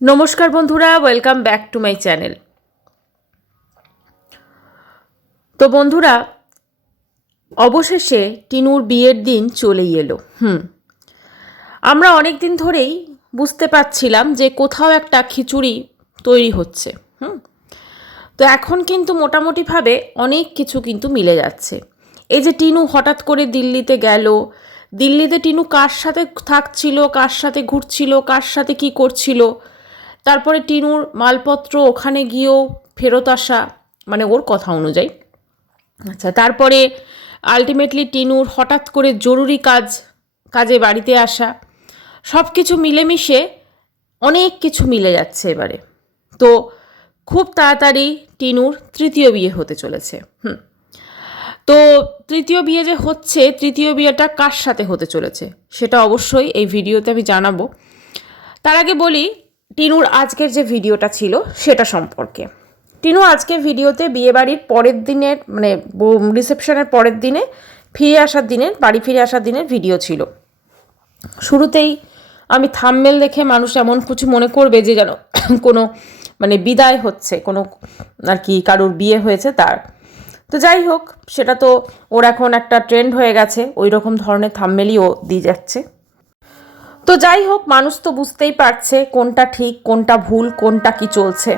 নমস্কার বন্ধুরা, welcome back to my channel. তো বন্ধুরা, অবশেষে টিনুর বিয়ের দিন চলেই এলো। আমরা অনেক দিন ধরেই বুঝতে পারছিলাম যে কোথাও একটা খিচুড়ি তৈরি হচ্ছে। তো এখন কিন্তু মোটামুটিভাবে অনেক কিছু কিন্তু মিলে যাচ্ছে। এই যে টিনু হঠাৎ করে দিল্লিতে গেল, দিল্লিতে টিনু কার সাথে থাকছিল, কার সাথে ঘুরছিল, কার সাথে কি করছিল, তারপরে টিনুর মালপত্র ওখানে গিয়েও ফেরত আসা, মানে ওর কথা অনুযায়ী। আচ্ছা, তারপরে আলটিমেটলি টিনুর হঠাৎ করে জরুরি কাজে বাড়িতে আসা, সব কিছু মিলেমিশে অনেক কিছু মিলে যাচ্ছে এবারে। তো খুব তাড়াতাড়ি টিনুর তৃতীয় বিয়ে হতে চলেছে। তো তৃতীয় বিয়ে যে হচ্ছে, তৃতীয় বিয়েটা কার সাথে হতে চলেছে সেটা অবশ্যই এই ভিডিওতে আমি জানাবো। তার আগে বলি টিনুর আজকের যে ভিডিওটা ছিল সেটা সম্পর্কে। টিনু আজকের ভিডিওতে বিয়েবাড়ির পরের দিনের, মানে রিসেপশনের পরের দিনে বাড়ি ফিরে আসার দিনের ভিডিও ছিল। শুরুতেই আমি থাম্বনেল দেখে মানুষ এমন কিছু মনে করবে যে যেন কোনো মানে বিদায় হচ্ছে, কোনো আর কি কারোর বিয়ে হয়েছে তার। তো যাই হোক, সেটা তো ওর এখন একটা ট্রেন্ড হয়ে গেছে, ওই রকম ধরনের থাম্বনেলই ও দিয়ে যাচ্ছে। তো যাই হোক, মানুষ তো বুঝতেই পারছে কোনটা ঠিক, কোনটা ভুল, কোনটা কি চলছে।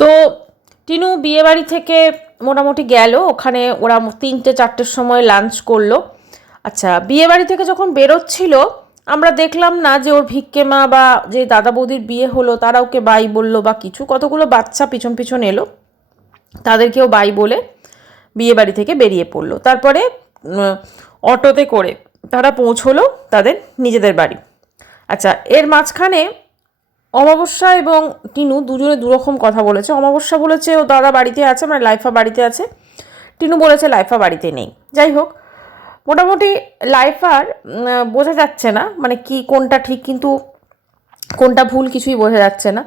তো টিনু বিয়েবাড়ি থেকে মোটামুটি গেল, ওখানে ওরা 3-4টের সময় লাঞ্চ করলো। আচ্ছা, বিয়েবাড়ি থেকে যখন বেরোচ্ছিল আমরা দেখলাম না যে ওর ভিক্ষে মা বা যে দাদা বৌদির বিয়ে হলো তারা ওকে বাই বললো বা কিছু, কতগুলো বাচ্চা পিছন পিছন এলো, তাদেরকেও বাই বলে বিয়েবাড়ি থেকে বেরিয়ে পড়লো। তারপরে অটোতে করে তারা পৌঁছলো তাদের নিজেদের বাড়ি। আচ্ছা, এর মাঝখানে অমাবস্যা এবং টিনু দুজনে দুরকম কথা বলেছে। অমাবস্যা বলেছে ও দাদা বাড়িতে আছে, মানে লাইফা বাড়িতে আছে। টিনু বলেছে লাইফা বাড়িতে নেই। যাই হোক, মোটামুটি লাইফার বোঝা যাচ্ছে না মানে কি কোনটা ঠিক, কিন্তু কোনটা ভুল কিছুই বোঝা যাচ্ছে না।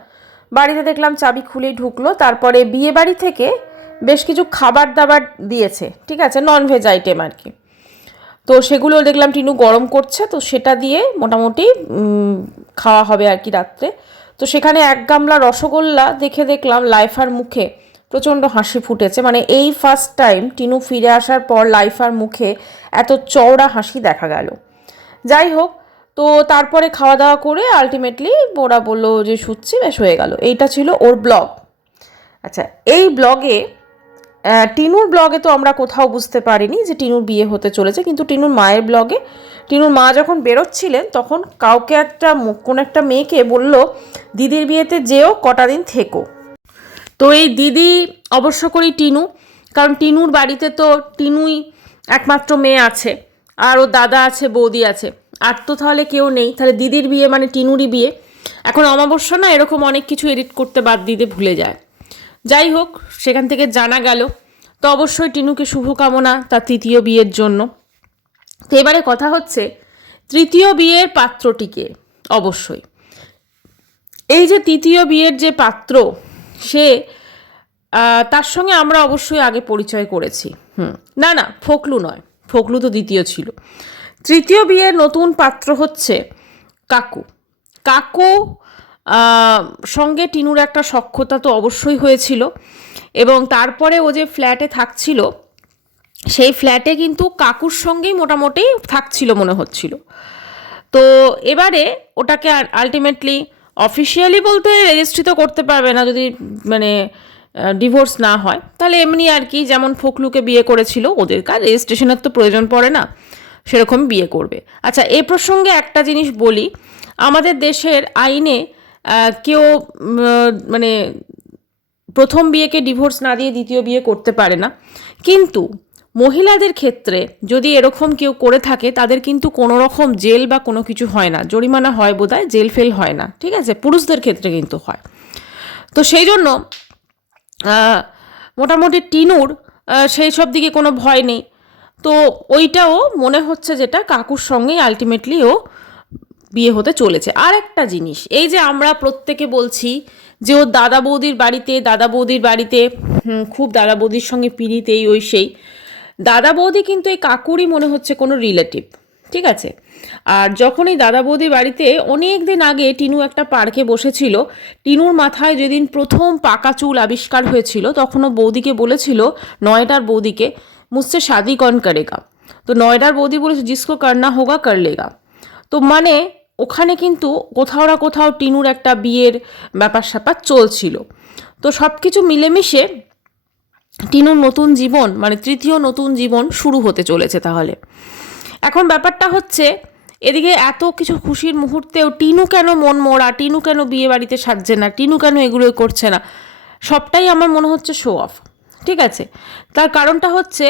বাড়িতে দেখলাম চাবি খুলেই ঢুকলো। তারপরে বিয়ে বাড়ি থেকে বেশ কিছু খাবার দাবার দিয়েছে, ঠিক আছে, ননভেজ আইটেম আর কি। তো সেগুলো দেখলাম টিনু গরম করছে, তো সেটা দিয়ে মোটামুটি খাওয়া হবে আর কি রাত্রে। তো সেখানে 1 গামলা রসগোল্লা দেখে দেখলাম লাইফার মুখে প্রচণ্ড হাসি ফুটেছে। মানে এই ফার্স্ট টাইম টিনু ফিরে আসার পর লাইফার মুখে এত চওড়া হাসি দেখা গেল। যাই হোক, তো তারপরে খাওয়া দাওয়া করে আলটিমেটলি ওরা বললো যে শুচ্ছি, বেশ হয়ে গেল। এইটা ছিল ওর ব্লগ। আচ্ছা, এই ব্লগে টিনুর ব্লগে তো আমরা কোথাও বুঝতে পারিনি যে টিনুর বিয়ে হতে চলেছে, কিন্তু টিনুর মায়ের ব্লগে টিনুর মা যখন বেরোচ্ছিলেন তখন কাউকে কোনো একটা মেয়েকে বলল দিদির বিয়েতে যেও, কটা দিন থেকো। তো এই দিদি অবশ্য করেই টিনু, কারণ টিনুর বাড়িতে তো টিনুই একমাত্র মেয়ে আছে, আর ওর দাদা আছে, বৌদি আছে, আর তো তাহলে কেউ নেই। তাহলে দিদির বিয়ে মানে টিনুরই বিয়ে। এখন অমাবস্যা না, এরকম অনেক কিছু এডিট করতে বাদ দিতে ভুলে যায়। যাই হোক, সেখান থেকে জানা গেল। তো অবশ্যই টিনুকে শুভকামনা তার তৃতীয় বিয়ের জন্য। তো এবারে কথা হচ্ছে তৃতীয় বিয়ের পাত্রটিকে। অবশ্যই এই যে তৃতীয় বিয়ের যে পাত্র, সে তার সঙ্গে আমরা অবশ্যই আগে পরিচয় করেছি। না, ফোকলু নয়, ফোকলু তো দ্বিতীয় ছিল। তৃতীয় বিয়ের নতুন পাত্র হচ্ছে কাকু। কাকু সঙ্গে টিনুর একটা সখ্যতা তো অবশ্যই হয়েছিল, এবং তারপরে ও যে ফ্ল্যাটে থাকছিল সেই ফ্ল্যাটে কিন্তু কাকুর সঙ্গেই মোটামুটি থাকছিল মনে হচ্ছিল। তো এবারে ওটাকে আলটিমেটলি অফিসিয়ালি বলতে রেজিস্ট্রি তো করতে পারবে না যদি মানে ডিভোর্স না হয়, তাহলে এমনি আর কি, যেমন ফোকলুকে বিয়ে করেছিল, ওদের কার রেজিস্ট্রেশনের তো প্রয়োজন পড়ে না, সেরকম বিয়ে করবে। আচ্ছা, এ প্রসঙ্গে একটা জিনিস বলি, আমাদের দেশের আইনে কেউ মানে প্রথম বিয়েকে ডিভোর্স না দিয়ে দ্বিতীয় বিয়ে করতে পারে না, কিন্তু মহিলাদের ক্ষেত্রে যদি এরকম কেউ করে থাকে তাদের কিন্তু কোনো রকম জেল বা কোনো কিছু হয় না, জরিমানা হয় বোধহয়, জেল ফেল হয় না, ঠিক আছে, পুরুষদের ক্ষেত্রে কিন্তু হয়। তো সেই জন্য মোটামুটি টিনুর সেই সব দিকে কোনো ভয় নেই। তো ওইটাও মনে হচ্ছে যেটা কাকুর সঙ্গেই আলটিমেটলি ও বিয়ে হতে চলেছে। আর একটা জিনিস, এই যে আমরা প্রত্যেকে বলছি যে ও দাদা বৌদির বাড়িতে খুব দাদা বৌদির সঙ্গে পিড়িত, এই ওই সেই, দাদা বৌদি কিন্তু এই কাকুরই মনে হচ্ছে কোনো রিলেটিভ, ঠিক আছে। আর যখন এই দাদা বৌদি বাড়িতে অনেক দিন আগে টিনু একটা পার্কে বসেছিল, টিনুর মাথায় যেদিন প্রথম পাকা চুল আবিষ্কার হয়েছিল তখনও বৌদিকে বলেছিল, নয়ডার বৌদিকে, মুঝসে শাদি কন করেগা। তো নয়ডার বৌদি বলেছে, জিসকো করনা হোগা কর লেগা। তো মানে ওখানে কিন্তু কোথাও না কোথাও টিনুর একটা বিয়ের ব্যাপার স্যাপার চলছিল। তো সব কিছু মিলেমিশে টিনুর নতুন জীবন, মানে তৃতীয় নতুন জীবন শুরু হতে চলেছে। তাহলে এখন ব্যাপারটা হচ্ছে, এদিকে এত কিছু খুশির মুহূর্তেও টিনু কেন মন মরা, টিনু কেন বিয়ে বাড়িতে সাজছে না, টিনু কেন এগুলোই করছে না, সবটাই আমার মনে হচ্ছে শো অফ। ঠিক আছে, তার কারণটা হচ্ছে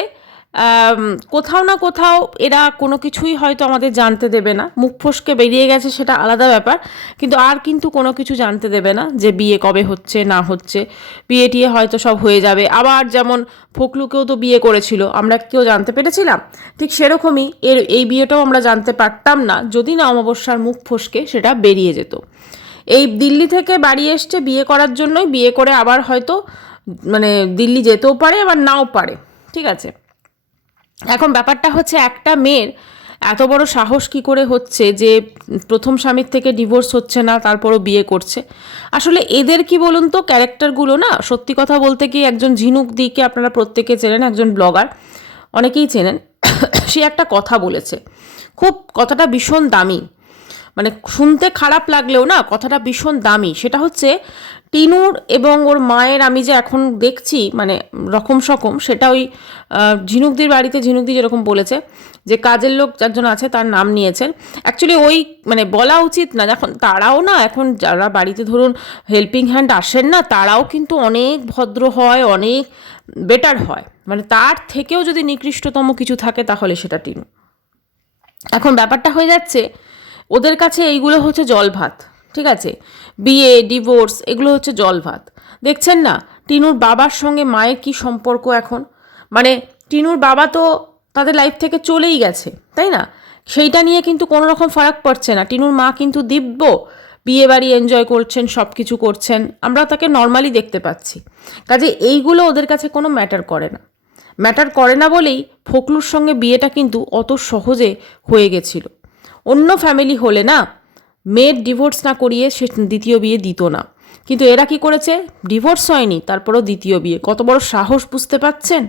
কোথাও না কোথাও এরা কোনো কিছুই হয়তো আমাদের জানতে দেবে না। মুখ ফসকে বেরিয়ে গেছে সেটা আলাদা ব্যাপার, কিন্তু আর কিন্তু কোনো কিছু জানতে দেবে না যে বিয়ে কবে হচ্ছে না হচ্ছে। বিয়ে টিয়ে হয়তো সব হয়ে যাবে, আবার যেমন ফকলুকেও তো বিয়ে করেছিল, আমরা কেউ জানতে পেরেছিলাম? ঠিক সেরকমই এই বিয়েটাও আমরা জানতে পারতাম না যদি না অমাবস্যার মুখ ফসকে সেটা বেরিয়ে যেত। এই দিল্লি থেকে বাড়ি এসছে বিয়ে করার জন্যই, বিয়ে করে আবার হয়তো মানে দিল্লি যেতেও পারে আবার নাও পারে। ঠিক আছে, এখন ব্যাপারটা হচ্ছে একটা মেয়ের এত বড় সাহস কি করে হচ্ছে যে প্রথম স্বামীর থেকে ডিভোর্স হচ্ছে না তারপরও বিয়ে করছে। আসলে এদের কি বলুন তো, ক্যারেক্টারগুলো না, সত্যি কথা বলতে কি, একজন ঝিনুক দিকে আপনারা প্রত্যেকে চেনেন, একজন ব্লগার, অনেকেই চেনেন। সে একটা কথা বলেছে, খুব কথাটা ভীষণ দামি, মানে শুনতে খারাপ লাগলেও না কথাটা ভীষণ দামি। সেটা হচ্ছে টিনুর এবং ওর মায়ের আমি যে এখন দেখছি মানে রকম সকম, সেটা ওই ঝিনুকদির বাড়িতে ঝিনুকদি যেরকম বলেছে যে কাজের লোক একজন আছে তার নাম নিয়েছেন। অ্যাকচুয়ালি ওই মানে বলা উচিত না, যখন তারাও না এখন যারা বাড়িতে ধরুন হেল্পিং হ্যান্ড আসেন না, তারাও কিন্তু অনেক ভদ্র হয়, অনেক বেটার হয়, মানে তার থেকেও যদি নিকৃষ্টতম কিছু থাকে তাহলে সেটা টিনু। এখন ব্যাপারটা হয়ে যাচ্ছে ওদের কাছে এইগুলো হচ্ছে জল ভাত। ঠিক আছে, বিয়ে ডিভোর্স এগুলো হচ্ছে জল ভাত। দেখছেন না টিনুর বাবার সঙ্গে মায়ের কি সম্পর্ক এখন, মানে টিনুর বাবা তো তাদের লাইফ থেকে চলেই গেছে, তাই না? সেইটা নিয়ে কিন্তু কোনো রকম ফারাক পড়ছে না। টিনুর মা কিন্তু দিব্য বিয়ে বাড়ি এনজয় করছেন, সব কিছু করছেন, আমরা তাকে নর্মালি দেখতে পাচ্ছি। কাজে এইগুলো ওদের কাছে কোনো ম্যাটার করে না। ম্যাটার করে না বলেই ফকলুর সঙ্গে বিয়েটা কিন্তু অত সহজে হয়ে গেছিল। অন্য ফ্যামিলি হলে না মেয়ের ডিভোর্স না করিয়ে সে দ্বিতীয় বিয়ে দিত না, কিন্তু এরা কি করেছে, ডিভোর্স হয়নি তারপরও দ্বিতীয় বিয়ে। কত বড় সাহস বুঝতে পাচ্ছেন?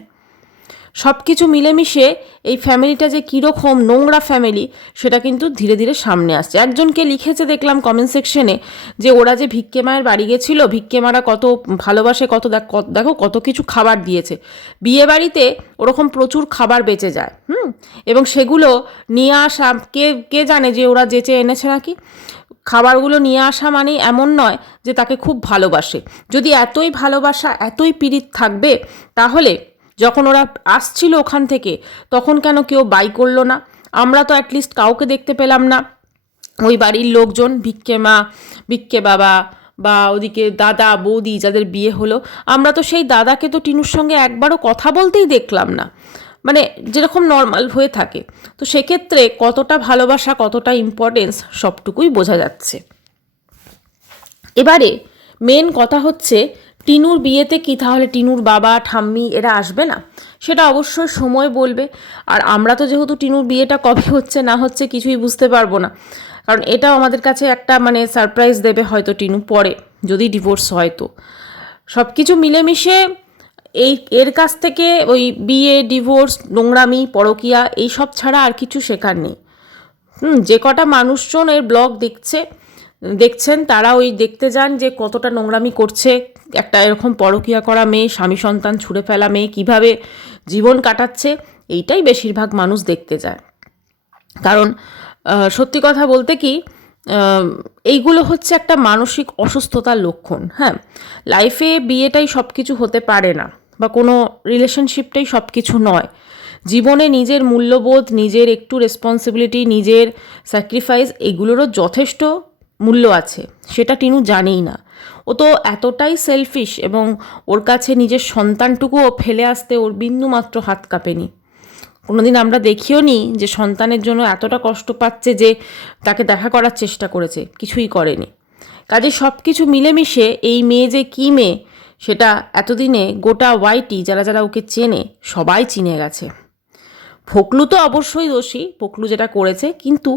সব কিছু মিলেমিশে এই ফ্যামিলিটা যে কীরকম নোংরা ফ্যামিলি সেটা কিন্তু ধীরে ধীরে সামনে আসছে। একজনকে লিখেছে দেখলাম কমেন্ট সেকশনে যে ওরা যে ভিক্ষে মায়ের বাড়ি গেছিলো, ভিক্ষে মারা কত ভালোবাসে, কত দেখো কত কিছু খাবার দিয়েছে। বিয়ে বাড়িতে ওরকম প্রচুর খাবার বেঁচে যায়, এবং সেগুলো নিয়ে আসা কে কে জানে যে ওরা যেচে এনেছে নাকি। খাবারগুলো নিয়ে আসা মানে এমন নয় যে তাকে খুব ভালোবাসে। যদি এতই ভালোবাসা এতই পীড়িত থাকবে তাহলে যখন ওরা আসছিল ওখান থেকে তখন কেন কেউ বাই করলো না? আমরা তো অ্যাটলিস্ট কাউকে দেখতে পেলাম না। ওই বাড়ির লোকজন, ভিক্ষে মা, ভিক্ষে বাবা, বা ওদিকে দাদা বৌদি যাদের বিয়ে হলো, আমরা তো সেই দাদাকে তো টিনুর সঙ্গে একবারও কথা বলতেই দেখলাম না, মানে যেরকম নর্মাল হয়ে থাকে। তো সেক্ষেত্রে কতটা ভালোবাসা, কতটা ইম্পর্টেন্স সবটুকুই বোঝা যাচ্ছে। এবারে মেন কথা হচ্ছে টিনুর বিয়েতে কি তাহলে টিনুর বাবা ঠাম্মি এরা আসবে না? সেটা অবশ্যই সময় বলবে। আর আমরা তো যেহেতু টিনুর বিয়েটা কবে হচ্ছে না হচ্ছে কিছুই বুঝতে পারবো না, কারণ এটাও আমাদের কাছে একটা মানে সারপ্রাইজ দেবে হয়তো টিনু পরে, যদি ডিভোর্স হয়। তো সব কিছু মিলেমিশে এর কাছ থেকে ওই বিয়ে ডিভোর্স নোংরামি পরকিয়া এইসব ছাড়া আর কিছু শেখার নেই। যে কটা মানুষজন এর ব্লগ দেখছেন তারা ওই দেখতে যান যে কতটা নোংরামি করছে একটা এরকম পরকিয়া করা মেয়ে, স্বামী সন্তান ছুঁড়ে ফেলা মেয়ে কিভাবে জীবন কাটাচ্ছে, এইটাই বেশিরভাগ মানুষ দেখতে যায়। কারণ সত্যি কথা বলতে কি, এইগুলো হচ্ছে একটা মানসিক অসুস্থতার লক্ষণ। হ্যাঁ, লাইফে বিয়েটাই সব কিছু হতে পারে না, বা কোনো রিলেশনশিপটাই সব কিছু নয়। জীবনে নিজের মূল্যবোধ, নিজের একটু রেসপন্সিবিলিটি, নিজের স্যাক্রিফাইস এগুলোরও যথেষ্ট মূল্য আছে, সেটা টিনু জানেই না। ও তো এতটাই সেলফিশ, এবং ওর কাছে নিজের সন্তানটুকুও ফেলে আসতে ওর বিন্দুমাত্র হাত কাঁপেনি। কোনোদিন আমরা দেখিও নি যে সন্তানের জন্য এতটা কষ্ট পাচ্ছে যে তাকে দেখা করার চেষ্টা করেছে, কিছুই করেনি। কাজে সব কিছু মিলেমিশে এই মেয়ে যে কী মেয়ে সেটা এতদিনে গোটা ওয়াইটি যারা যারা ওকে চেনে সবাই চিনে গেছে। ফোকলু তো অবশ্যই দোষী, ফোকলু যেটা করেছে, কিন্তু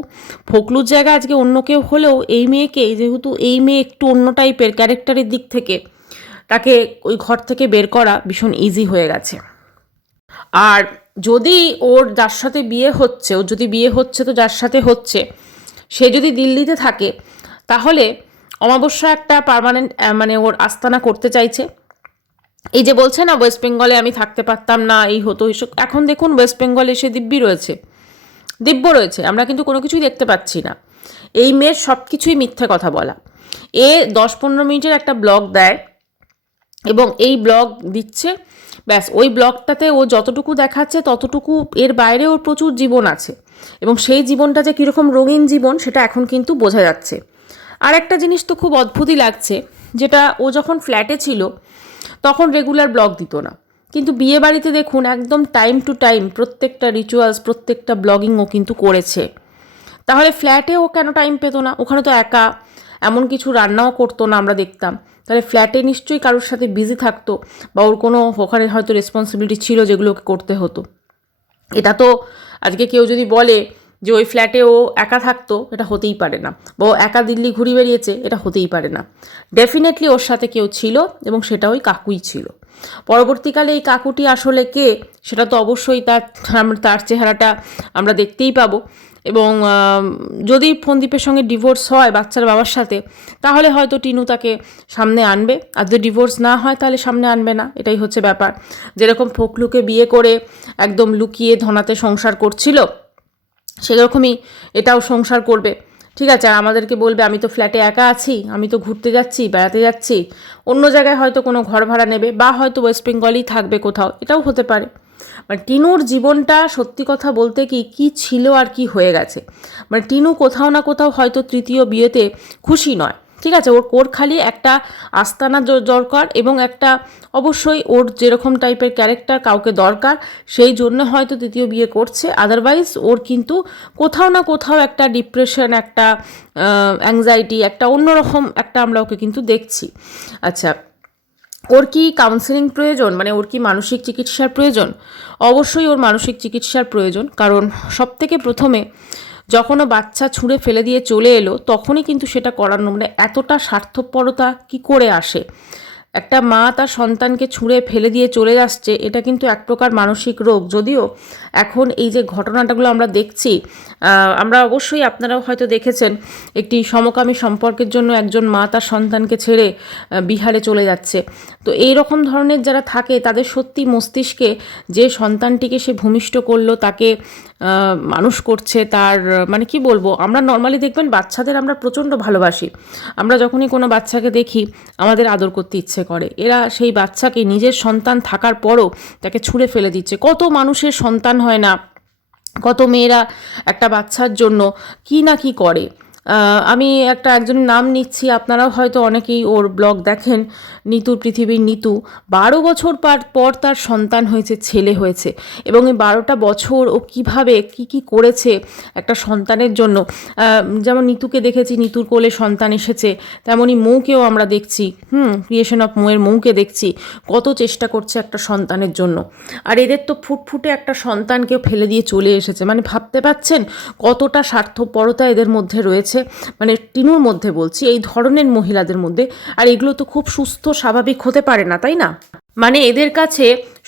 ফোকলুর জায়গায় আজকে অন্য কেউ হলেও এই মেয়েকে, যেহেতু এই মেয়ে একটু অন্য টাইপের ক্যারেক্টারের দিক থেকে, তাকে ওই ঘর থেকে বের করা ভীষণ ইজি হয়ে গেছে। আর যদি ওর যার সাথে বিয়ে হচ্ছে, ওর যদি বিয়ে হচ্ছে তো যার সাথে হচ্ছে সে যদি দিল্লিতে থাকে, তাহলে অমাবস্যা একটা পার্মানেন্ট মানে ওর আস্তানা করতে চাইছে। এই যে বলছে না ওয়েস্ট বেঙ্গলে আমি থাকতে পারতাম না, এই হতো এইসব, এখন দেখুন ওয়েস্ট বেঙ্গলে এসে দিব্য রয়েছে, আমরা কিন্তু কোনো কিছুই দেখতে পাচ্ছি না। এই মেয়ের সব কিছুই মিথ্যে কথা বলা। 10-15 মিনিটের একটা ব্লগ দেয় এবং এই ব্লগ দিচ্ছে, ব্যাস ওই ব্লগটাতে ও যতটুকু দেখাচ্ছে ততটুকু, এর বাইরে ওর প্রচুর জীবন আছে এবং সেই জীবনটা যে কীরকম রঙিন জীবন সেটা এখন কিন্তু বোঝা যাচ্ছে। আর একটা জিনিস তো খুব অদ্ভুতই লাগছে, যেটা ও যখন ফ্ল্যাটে ছিল তখন রেগুলার ব্লগ দিত না, কিন্তু বিয়ে বাড়িতে দেখুন একদম টাইম টু টাইম প্রত্যেকটা রিচুয়ালস, প্রত্যেকটা ব্লগিং ও কিন্তু করেছে। তাহলে ফ্ল্যাটে ও কেন টাইম পেতো না? ওখানে তো একা, এমন কিছু রান্নাও করতো না আমরা দেখতাম। তাহলে ফ্ল্যাটে নিশ্চয়ই কারোর সাথে বিজি থাকতো, বা ওর কোনো ওখানে হয়তো রেসপন্সিবিলিটি ছিল যেগুলোকে করতে হতো। এটা তো আজকে কেউ যদি বলে যে ওই ফ্ল্যাটে ও একা থাকতো, এটা হতেই পারে না, বা ও একা দিল্লি ঘুরে বেরিয়েছে, এটা হতেই পারে না। ডেফিনেটলি ওর সাথে কেউ ছিল এবং সেটা ওই কাকুই ছিল। পরবর্তীকালে এই কাকুটি আসলে কে, সেটা তো অবশ্যই তার চেহারাটা আমরা দেখতেই পাবো। এবং যদি ফোনদীপের সঙ্গে ডিভোর্স হয় বাচ্চার বাবার সাথে, তাহলে হয়তো টিনু তাকে সামনে আনবে, আর যদি ডিভোর্স না হয় তাহলে সামনে আনবে না, এটাই হচ্ছে ব্যাপার। যেরকম ফোকলুকে বিয়ে করে একদম লুকিয়ে ধনাতে সংসার করছিল, সেরকমই এটাও সংসার করবে। ঠিক আছে, আর আমাদেরকে বলবে আমি তো ফ্ল্যাটে একা আছি, আমি তো ঘুরতে যাচ্ছি, বেড়াতে যাচ্ছি, অন্য জায়গায় হয়তো কোনো ঘর ভাড়া নেবে, বা হয়তো ওয়েস্ট বেঙ্গলেই থাকবে কোথাও, এটাও হতে পারে। মানে টিনুর জীবনটা সত্যি কথা বলতে কি ছিল আর কি হয়ে গেছে। মানে টিনু কোথাও না কোথাও হয়তো তৃতীয় বিয়েতে খুশি নয়। ঠিক আছে, ওর খালি একটা আস্তানা দরকার, এবং একটা অবশ্যই ওর যেরকম টাইপের ক্যারেক্টার কাউকে দরকার, সেই জন্য হয়তো তৃতীয় বিয়ে করছে। আদারওয়াইজ ওর কিন্তু কোথাও না কোথাও একটা ডিপ্রেশন, একটা অ্যাংজাইটি, একটা অন্যরকম একটা আমরা ওকে কিন্তু দেখছি। আচ্ছা, ওর কি কাউন্সেলিং প্রয়োজন, মানে ওর কি মানসিক চিকিৎসার প্রয়োজন? অবশ্যই ওর মানসিক চিকিৎসার প্রয়োজন, কারণ সবথেকে প্রথমে যখন ও বাচ্চা ছুঁড়ে ফেলে দিয়ে চলে এলো, তখনই কিন্তু সেটা করানো, মানে এতটা স্বার্থপরতা কি করে আসে? একটা মা তার সন্তানকে ছুঁড়ে ফেলে দিয়ে চলে আসছে, এটা কিন্তু এক প্রকার মানসিক রোগ। যদিও এখন এই যে ঘটনাটাগুলো আমরা দেখছি, আমরা অবশ্যই, আপনারাও হয়তো দেখেছেন, একটি সমকামী সম্পর্কের জন্য একজন মা তার সন্তানকে ছেড়ে বিহারে চলে যাচ্ছে। তো এই রকম ধরনের যারা থাকে, তাদের সত্যি মস্তিষ্কে যে সন্তানটিকে সে ভূমিষ্ঠ করলো, তাকে মানুষ করছে, তার মানে কি বলবো, আমরা নর্মালি দেখবেন বাচ্চাদের আমরা প্রচণ্ড ভালোবাসি, আমরা যখনই কোনো বাচ্চাকে দেখি আমাদের আদর করতে ইচ্ছে করে। এরা সেই বাচ্চাকে নিজের সন্তান থাকার পরও তাকে ছুঁড়ে ফেলে দিচ্ছে। কত মানুষের সন্তান হয় না, কত মেয়েরা একটা বাচ্চার জন্য কি না কি করে। আমি একজনের নাম নিচ্ছি, আপনারাও হয়তো অনেকেই ওর ব্লগ দেখেন, নিতুর পৃথিবীর নিতু। 12 বছর পর তার সন্তান হয়েছে, ছেলে হয়েছে, এবং এই 12টা বছর ও কিভাবে কি করেছে একটা সন্তানের জন্য। যেমন নিতুকে দেখেছি, নিতুর কোলে সন্তান এসেছে, তেমনই মৌকেও আমরা দেখছি, ক্রিয়েশন অফ মৌয়ের মৌকে দেখছি কত চেষ্টা করছে একটা সন্তানের জন্য। আর এদের তো ফুটফুটে একটা সন্তানকেও ফেলে দিয়ে চলে এসেছে, মানে ভাবতে পারছেন কতটা স্বার্থপরতা এদের মধ্যে রয়েছে, মানে টিনুর মধ্যে বলছি, এই ধরনের মহিলাদের মধ্যে। আর এগুলো তো খুব সুস্থ স্বাভাবিক হতে পারে না, তাই না? মানে এদের কাছে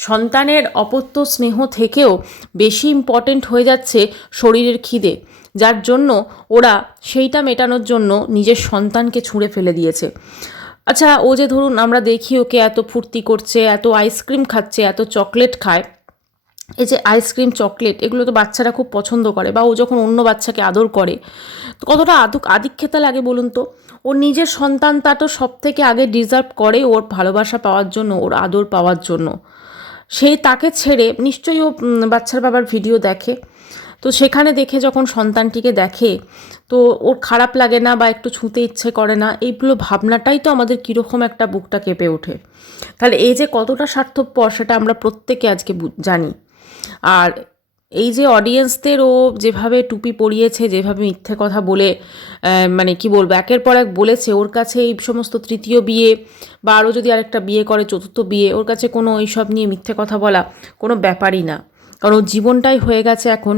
সন্তানের অপত্য স্নেহ থেকেও বেশি ইম্পর্টেন্ট হয়ে যাচ্ছে শরীরের খিদে, যার জন্য ওরা সেইটা মেটানোর জন্য নিজের সন্তানকে ছুঁড়ে ফেলে দিয়েছে। আচ্ছা, ও যে ধরুন আমরা দেখি ওকে এত ফুর্তি করছে, এত আইসক্রিম খাচ্ছে, এত চকলেট খায়, এই যে আইসক্রিম, চকলেট, এগুলো তো বাচ্চারা খুব পছন্দ করে, বা ও যখন অন্য বাচ্চাকে আদর করে, তো কতটা আদিক্ষেতা লাগে বলুন তো। ওর নিজের সন্তান তা তো সব থেকে আগে ডিজার্ভ করে ওর ভালোবাসা পাওয়ার জন্য, ওর আদর পাওয়ার জন্য। সেই তাকে ছেড়ে নিশ্চয়ই ও বাচ্চার বাবার ভিডিও দেখে, তো সেখানে দেখে যখন সন্তানটিকে দেখে, তো ওর খারাপ লাগে না, বা একটু ছুঁতে ইচ্ছে করে না? এইগুলো ভাবনাটাই তো আমাদের কীরকম একটা বুকটা কেঁপে ওঠে। তাহলে এই যে কতটা স্বার্থপর সেটা আমরা প্রত্যেকে আজকে জানি। আর এই যে অডিয়েন্সদের ও যেভাবে টুপি পরিয়েছে, যেভাবে মিথ্যে কথা বলে, মানে কি বলবো, একের পর এক বলেছে, ওর কাছে এই সমস্ত তৃতীয় বিয়ে, বা আরও যদি আরেকটা বিয়ে করে চতুর্থ বিয়ে, ওর কাছে কোনো এইসব নিয়ে মিথ্যে কথা বলা কোনো ব্যাপারই না। কারণ ওর জীবনটাই হয়ে গেছে এখন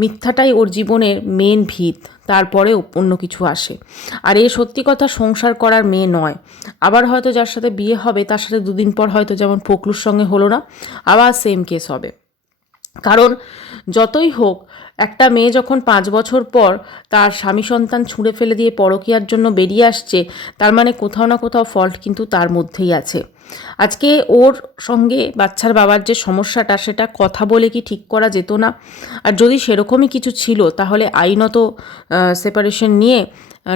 মিথ্যাটাই ওর জীবনের মেন ভিত, তারপরে অন্য কিছু আসে। আর এ সত্যি কথা সংসার করার মেয়ে নয়। আবার হয়তো যার সাথে বিয়ে হবে তার সাথে দুদিন পর হয়তো যেমন ফোকলুর সঙ্গে হলো না, আবার সেম কেস হবে। কারণ যতই হোক, একটা মেয়ে যখন 5 বছর পর তার স্বামী সন্তান ছুঁড়ে ফেলে দিয়ে পরকীয়ার জন্য বেরিয়ে আসছে, তার মানে কোথাও না কোথাও ফল্ট কিন্তু তার মধ্যেই আছে। আজকে ওর সঙ্গে বাচ্চার বাবার যে সমস্যাটা, সেটা কথা বলে কি ঠিক করা যেত না? আর যদি সেরকমই কিছু ছিল তাহলে আইনত সেপারেশন নিয়ে,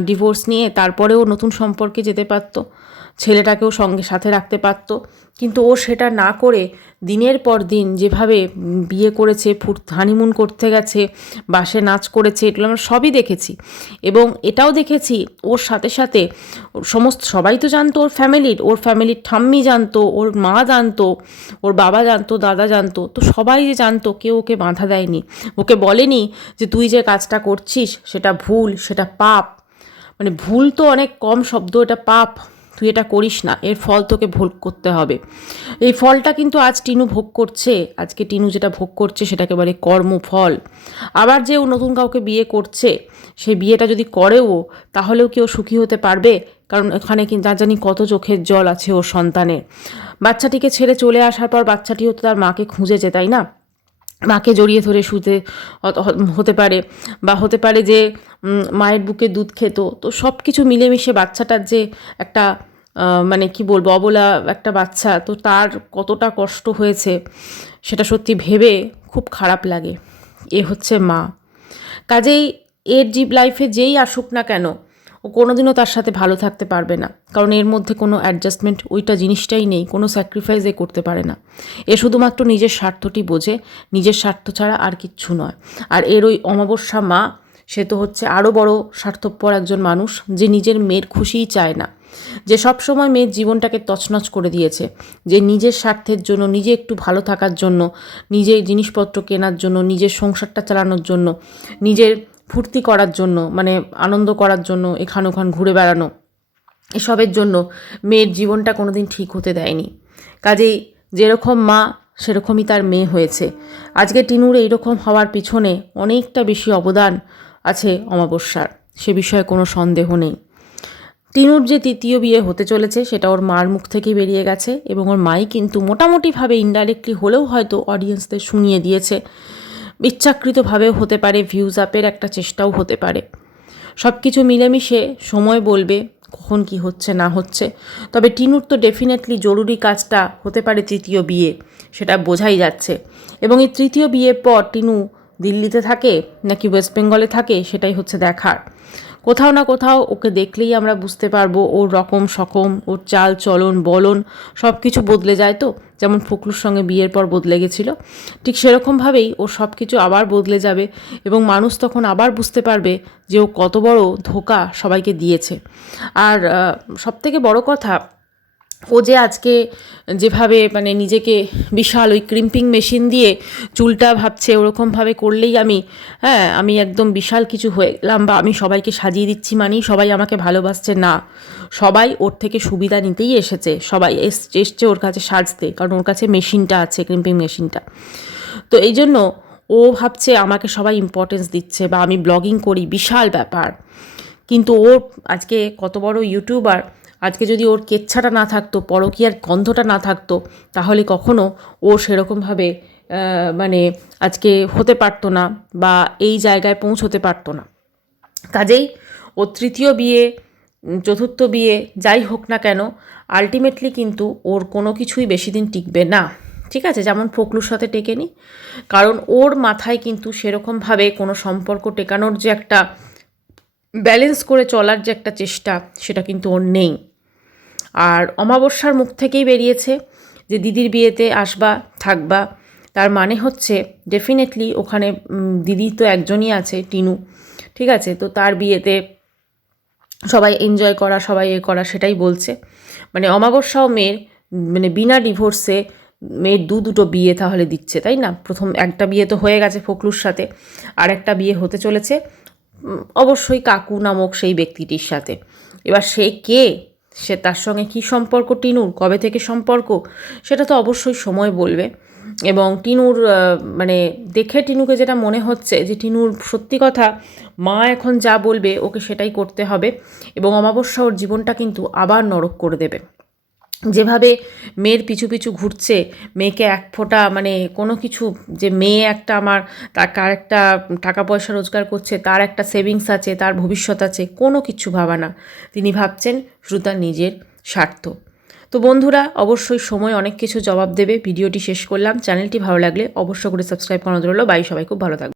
ডিভোর্স নিয়ে তারপরেও নতুন সম্পর্কে যেতে পারতো, ছেলেটাকেও সঙ্গে সাথে রাখতে পারত। কিন্তু ও সেটা না করে দিনের পর দিন যেভাবে বিয়ে করেছে, হানিমুন করতে গেছে, বাসে নাচ করেছে, এগুলো আমরা সবই দেখেছি। এবং এটাও দেখেছি ওর সাথে সাথে সবাই তো জানতো, ওর ফ্যামিলির ঠাম্মি জানতো, ওর মা জানতো, ওর বাবা জানতো, দাদা জানতো, তো সবাই যে জানতো, কেউ ওকে বাধা দেয়নি, ওকে বলেনি যে তুই যে কাজটা করছিস সেটা ভুল, সেটা পাপ। মানে ভুল তো অনেক কম শব্দ, এটা পাপ, তুই এটা করিস না, এর ফল তোকে ভোগ করতে হবে। এই ফলটা কিন্তু আজ টিনু ভোগ করছে। আজকে টিনু যেটা ভোগ করছে সেটাকে বলে কর্মফল। আবার যে ও নতুন কাউকে বিয়ে করছে, সেই বিয়েটা যদি করেও তাহলেও কেউ সুখী হতে পারবে? কারণ এখানে কিন্তু যা জানি কত চোখের জল আছে ওর সন্তানের। বাচ্চাটিকে ছেড়ে চলে আসার পর বাচ্চাটিও তো তার মাকে খুঁজেছে, তাই না? মাকে জড়িয়ে ধরে শুতে হতে পারে, বা হতে পারে যে মায়ের বুকে দুধ খেত। তো সব কিছু মিলেমিশে বাচ্চাটার যে একটা মানে কি বলবো, অবলা একটা বাচ্চা, তো তার কতটা কষ্ট হয়েছে সেটা সত্যি ভেবে খুব খারাপ লাগে। এ হচ্ছে মা। কাজেই এর লাইফে যেই আসুক না কেন, ও কোনোদিনও তার সাথে ভালো থাকতে পারবে না। কারণ এর মধ্যে কোনো অ্যাডজাস্টমেন্ট ওইটা জিনিসটাই নেই, কোনো স্যাক্রিফাইস এ করতে পারে না। এ শুধুমাত্র নিজের স্বার্থটি বোঝে, নিজের স্বার্থ ছাড়া আর কিচ্ছু নয়। আর এর ওই অমাবস্যা মা, সে তো হচ্ছে আরও বড় স্বার্থপর একজন মানুষ, যে নিজের মেয়ের খুশিই চায় না, যে সবসময় মেয়ের জীবনটাকে তছনছ করে দিয়েছে, যে নিজের স্বার্থের জন্য, নিজে একটু ভালো থাকার জন্য, নিজের জিনিসপত্র কেনার জন্য, নিজের সংসারটা চালানোর জন্য, নিজের ফুর্তি করার জন্য, মানে আনন্দ করার জন্য, এখান ওখান ঘুরে বেড়ানো, এসবের জন্য মেয়ের জীবনটা কোনোদিন ঠিক হতে দেয়নি। কাজেই যেরকম মা সেরকমই তার মেয়ে হয়েছে। আজকে টিনুর এইরকম হওয়ার পিছনে অনেকটা বেশি অবদান আছে অমাবস্যার, সে বিষয়ে কোনো সন্দেহ নেই। টিনুর যে তৃতীয় বিয়ে হতে চলেছে সেটা ওর মার মুখ থেকে বেরিয়ে গেছে, এবং ওর মাই কিন্তু মোটামুটিভাবে ইনডাইরেক্টলি হলেও হয়তো অডিয়েন্সদের শুনিয়ে দিয়েছে। ইচ্ছাকৃতভাবেও হতে পারে, ভিউজ আপের একটা চেষ্টাও হতে পারে। সব কিছু মিলেমিশে সময় বলবে কখন কি হচ্ছে না হচ্ছে। তবে টিনুর তো ডেফিনেটলি জরুরি কাজটা হতে পারে তৃতীয় বিয়ে, সেটা বোঝাই যাচ্ছে। এবং এই তৃতীয় বিয়ের পর টিনু দিল্লিতে থাকে নাকি ওয়েস্ট বেঙ্গলে থাকে, সেটাই হচ্ছে দেখার। কোথাও না কোথাও ওকে দেখলেই আমরা বুঝতে পারবো ওর রকম সকম, ওর চাল চলন বলন সব কিছু বদলে যায়। তো যেমন ফোকলুর সঙ্গে বিয়ের পর বদলে গেছিলো, ঠিক সেরকমভাবেই ওর সব কিছু আবার বদলে যাবে, এবং মানুষ তখন আবার বুঝতে পারবে যে ও কত বড় ধোঁকা সবাইকে দিয়েছে। আর সবথেকে বড় কথা, ও যে আজকে যেভাবে মানে নিজেকে বিশাল ওই ক্রিম্পিং মেশিন দিয়ে চুলটা ভাবছে ওরকমভাবে করলেই আমি একদম বিশাল কিছু হয়ে গেলাম, বা আমি সবাইকে সাজিয়ে দিচ্ছি মানেই সবাই আমাকে ভালোবাসছে, না। সবাই ওর থেকে সুবিধা নিতেই এসেছে, সবাই এসছে ওর কাছে সাজতে, কারণ ওর কাছে মেশিনটা আছে, ক্রিম্পিং মেশিনটা। তো এই জন্য ও ভাবছে আমাকে সবাই ইম্পর্টেন্স দিচ্ছে, বা আমি ব্লগিং করি, বিশাল ব্যাপার। কিন্তু ও আজকে কত বড় ইউটিউবার, আজকে যদি ওর কেচ্ছাটা না থাকতো, পরকীয়ার গন্ধটা না থাকতো, তাহলে কখনো ও সেরকমভাবে মানে আজকে হতে পারতো না, বা এই জায়গায় পৌঁছতে পারতো না। কাজেই ও তৃতীয় বিয়ে, চতুর্থ বিয়ে যাই হোক না কেন, আলটিমেটলি কিন্তু ওর কোনো কিছুই বেশি দিন টিকবে না। ঠিক আছে, যেমন ফোকলুর সাথে টেকেনি, কারণ ওর মাথায় কিন্তু সেরকমভাবে কোনো সম্পর্ক টেকানোর যে একটা ব্যালেন্স করে চলার যে একটা চেষ্টা, সেটা কিন্তু ওর নেই। আর অমাবস্যার মুখ থেকেই বেরিয়েছে যে দিদির বিয়েতে আসবা, থাকবা, তার মানে হচ্ছে ডেফিনেটলি ওখানে দিদি তো একজনই আছে, টিনু। ঠিক আছে, তো তার বিয়েতে সবাই এনজয় করা, সবাই করা, সেটাই বলছে। মানে অমাবস্যাও মেয়ের মানে বিনা ডিভোর্সে মেয়ের দুটো বিয়ে তাহলে দিচ্ছে, তাই না? প্রথম একটা বিয়ে তো হয়ে গেছে ফোকলুর সাথে, আর একটা বিয়ে হতে চলেছে অবশ্যই কাকু নামক সেই ব্যক্তিটির সাথে। এবার সে কে, সে তার সঙ্গে কী সম্পর্ক টিনুর, কবে থেকে সম্পর্ক, সেটা তো অবশ্যই সময় বলবে। এবং টিনুর মানে দেখে টিনুকে যেটা মনে হচ্ছে যে টিনুর সত্যি কথা মা এখন যা বলবে ওকে সেটাই করতে হবে, এবং অমাবস্যা ওর জীবনটা কিন্তু আবার নরক করে দেবে। যেভাবে মেয়ের পিছু পিছু ঘুরছে, মেয়েকে এক ফোঁটা মানে কোনো কিছু, যে মেয়ে একটা আমার তার একটা টাকা পয়সা রোজগার করছে, তার একটা সেভিংস আছে, তার ভবিষ্যৎ আছে, কোনো কিছু ভাবা না, তিনি ভাবছেন শুধু তার নিজের স্বার্থ। তো বন্ধুরা, অবশ্যই সময় অনেক কিছু জবাব দেবে। ভিডিওটি শেষ করলাম। চ্যানেলটি ভালো লাগলে অবশ্য করে সাবস্ক্রাইব করানো রইল। বাই, সবাই খুব ভালো থাকবে।